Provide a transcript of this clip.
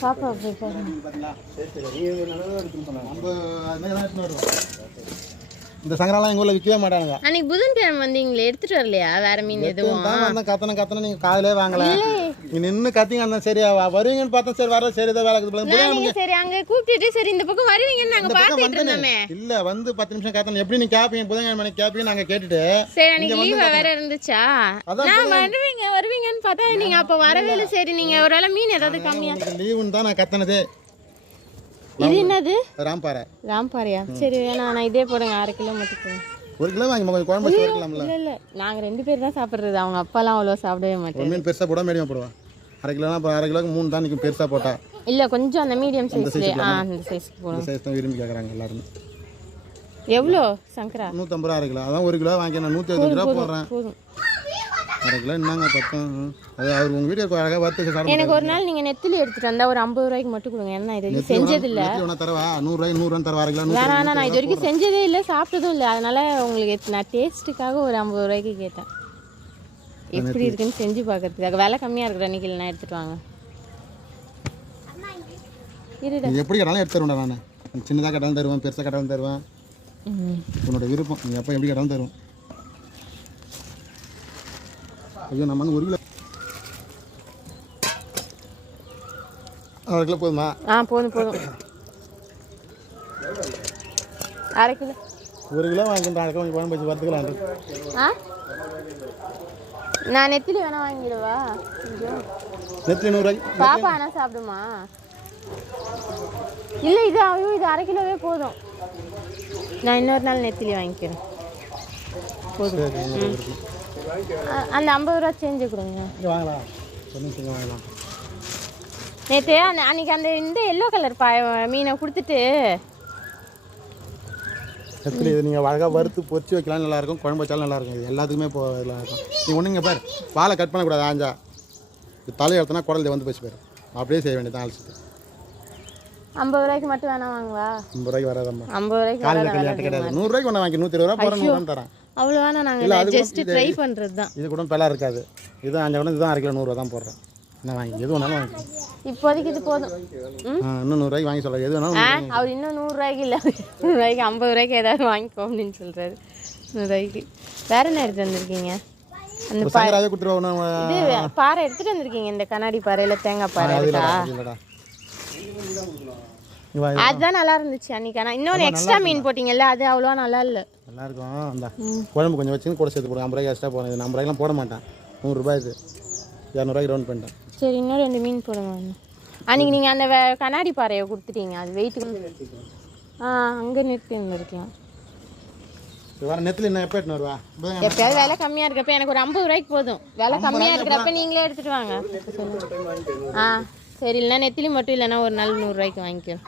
பாப்பா போய் பாருங்க. நம்ம அதுமாதிரி தான் எடுத்துன்னு வருவோம். இந்த சங்கராலாம் எங்கள் ஊரில் விற்கவே மாட்டாங்க அன்னைக்கு புதன்கிழமை வந்தீங்களே எடுத்துட்டு வரலையா? வேற மீன் எதுவும்? தான் வந்தேன் கத்தனை கத்தனை நீங்கள் காதலே வாங்கல. நீ நின்று கத்திங்க அந்த சரி அவ வருவீங்கன்னு பார்த்தா சரி வர சரி தான் வேலை நீங்க சரி அங்க கூப்பிட்டுட்டு சரி இந்த பக்கம் வருவீங்கன்னு நாங்க இந்த பக்கம் பாத்துட்டு இருந்தோமே. இல்ல வந்து பத்து நிமிஷம் காத்தன எப்படி நீ கேப்பீங்க? புதன்கிழமை கேப்பீங்க நாங்க கேட்டுட்டு சரி அன்னைக்கு லீவ் வேற இருந்துச்சா? நான் வருவீங்க வருவீங்கன்னு பார்த்தா நீங்க அப்ப வரவே இல்லை. சரி நீங்க ஒரு வேளை மீன் ஏதாவது கம்மியா உங்களுக்கு லீவுன்னு தான் நான் கத்தனதே. இது என்னது? ராம்பாறை. ராம்பாரியா சரி வேணா நான் இதே போடுங்க அரை கிலோ மட்டும் போடுங்க ஒரு கிலோ வாங்கி கொஞ்சம் குழம்பு வச்சு வைக்கலாம்ல இல்ல இல்ல நாங்க ரெண்டு பேர் தான் சாப்பிடுறது. அவங்க அப்பாலாம் அவ்வளோ சாப்பிடவே மாட்டேன் ஒரு மீன் பெருசா போட மீடியம் போடுவா. அரை கிலோனா அப்புறம் அரை கிலோக்கு மூணு தான் நிற்கும் பெருசா போட்டா. இல்ல கொஞ்சம் அந்த மீடியம் சைஸ்ல ஆ அந்த இந்த போடுங்க சைஸ் தான் விரும்பி கேட்குறாங்க எல்லாருமே. எவ்வளோ சங்கரா? நூற்றம்பது ரூபா அரை கிலோ. அதான் ஒரு கிலோ வாங்கி நான் நூற்றி அறுபது ரூபா போடுறேன். போதும். அரை கிலோ என்னங்க பத்தம் அது அவர் உங்கள் வீட்டுக்கு அழகாக சாப்பிட எனக்கு ஒரு நாள் நீங்க நெத்திலி எடுத்துட்டு வந்தா ஒரு ஐம்பது ரூபாய்க்கு மட்டும் கொடுங்க. ஏன்னா இது வரைக்கும் செஞ்சது இல்ல ஒன்றா தரவா? நூறுரூவாய் நூறுரூவா தரவா? அரை கிலோ நான் இது வரைக்கும் செஞ்சதே இல்லை சாப்பிட்டதும் இல்லை. அதனால உங்களுக்கு நான் டேஸ்ட்டுக்காக ஒரு ஐம்பது ரூபாய்க்கு கேட்டேன். எப்படி இருக்குன்னு செஞ்சு பார்க்கறதுக்காக. விலை கம்மியாக இருக்கிற அன்னைக்கு நான் எடுத்துட்டு வாங்க. இருடா. எப்படி கேட்டாலும் எடுத்து தருவேன் நான். சின்னதாக கேட்டாலும் தருவேன் பெருசாக கேட்டாலும் தருவேன். உன்னோட விருப்பம். நீ எப்போ எப்படி கேட்டாலும் தருவேன். ஐயோ நம்ம ஒரு கிலோ. அரை கிலோ போதுமா? ஆ போதும் போதும். அரை கிலோ. ஒரு கிலோ வாங்கிட்டு அரை கிலோ வச்சு வறுத்துக்கலாம். ஆ? நான் நெத்திலி வேணா வாங்கிடுவா. நெத்திலி நூறுரூவாய் பாப்பா வேணா சாப்பிடுமா? இல்லை இது ஐயோ இது அரை கிலோவே போதும். நான் இன்னொரு நாள் நெத்திலி வாங்கிக்கிறேன். போதும். அந்த ஐம்பது ரூபா சேஞ்சு கொடுங்க. வாங்கலாம். நேற்று அன்னைக்கு அந்த இந்த எல்லோ கலர் பா மீனை கொடுத்துட்டு நெத்திலி இது? நீங்கள் அழகாக வறுத்து பொரிச்சு வைக்கலாம் நல்லாயிருக்கும். குழம்பு வச்சாலும் நல்லாயிருக்கும். இது எல்லாத்துக்குமே இப்போ நல்லா இருக்கும். நீ ஒன்றுங்க பாரு. வாழை கட் பண்ணக்கூடாது ஆஞ்சா. தலை எடுத்தனா குடல் வந்து போச்சு பாரு. அப்படியே செய்ய வேண்டியதான் அழைச்சிட்டு. ஐம்பது ரூபாய்க்கு மட்டும் வேணா வாங்குவா? ஐம்பது ரூபாய்க்கு வராதம்மா. ஐம்பது ரூபாய்க்கு காலையில் கல்யாணம் கிடையாது. நூறுரூவாய்க்கு ஒன்று வாங்கி நூற்றி இருபது ரூபா போகிறேன் நூறுரூவா தரேன். அவ்வளோ வேணா இல்ல, நாங்கள் ஜஸ்ட் ட்ரை பண்ணுறது தான் இது கூட பெலா இருக்காது. இது அஞ்சு கூட இதுதான் அரை கிலோ நூறுரூவா தான் போடுறேன். என்ன வாங்கி எது வேணாலும் வாங்கி. இப்போதைக்கு இது போதும். இன்னும் நூறுரூவாய்க்கு வாங்கி சொல்ல எது வேணாலும் அவர் இன்னும் நூறுரூவாய்க்கு இல்லை. நூறுரூவாய்க்கு ஐம்பது ரூபாய்க்கு ஏதாவது வாங்கிக்கோ அப்படின்னு சொல்கிறாரு நூறுரூவாய்க்கு வேற என்ன எடுத்து வந்திருக்கீங்க? அந்த ஒன்று இது பாறை எடுத்துட்டு வந்திருக்கீங்க இந்த கண்ணாடி பாறையில தேங்காய் பாறை இருக்கா அதுதான் நல்லா இருந்துச்சு அன்னைக்கு. ஆனால் இன்னொன்று எக்ஸ்ட்ரா மீன் போட்டிங்கல்ல அது அவ்வளோவா நல்லா இல்லை. நல்லா இருக்கும் அந்த குழம்பு கொஞ்சம் வச்சு கூட சேர்த்து போடுங்க ஐம்பது ரூபாய்க்கு எக்ஸ்ட்ரா போடுறேன். இது ஐம்பது ரூபாய்க்குலாம் போட மாட்டேன். நூறுரூபா இது. இரநூறுவாய்க்கு ரவுண்ட் பண்ணிட்டேன். சரி இன்னும் ரெண்டு மீன் போடுங்க. அன்னைக்கு நீங்கள் அந்த வே- கண்ணாடி பாறையை கொடுத்துட்டீங்க. அது வெயிட்டு ஆ அங்கே நிறுத்தி இருந்திருக்கலாம். வர நெத்தில் என்ன எப்போ எட்டுன்னு வருவா. எப்பயாவது விலை கம்மியாக இருக்கப்ப எனக்கு ஒரு ஐம்பது ரூபாய்க்கு போதும். விலை கம்மியாக இருக்கிறப்ப நீங்களே எடுத்துட்டு வாங்க. ஆ சரி இல்லைன்னா நெத்திலி மட்டும் இல்லைன்னா ஒரு நாள் நூறுரூவாய்க்கு வாங்கிக்கிறோம்